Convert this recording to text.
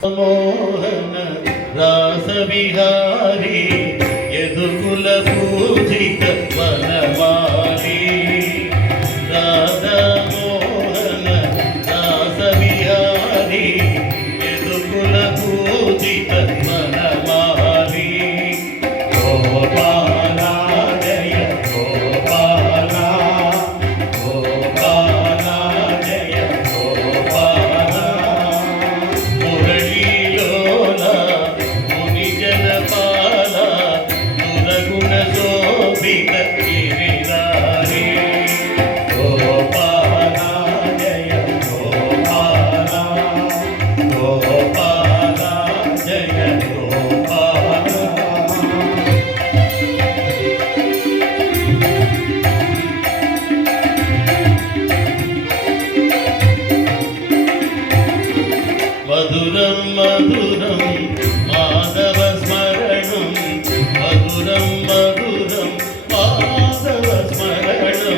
మోహన రాసవిహారీ యదుకుల పూజిత వనమాలి రాధా మోహన రాసవిహారీ యదుకుల పూజిత వనమాలి గోపాల జయ గోపాల గోపాల జయ గోపాల మురళీలోల మునిజనపాల దురగుణ శోభిత గిరిధారి గోపాల జయ గోపాల గోపాల జయ గోపాల మధురం మధురం మాధవ స్మరణం మధురం మధురం మాధవ స్మరణం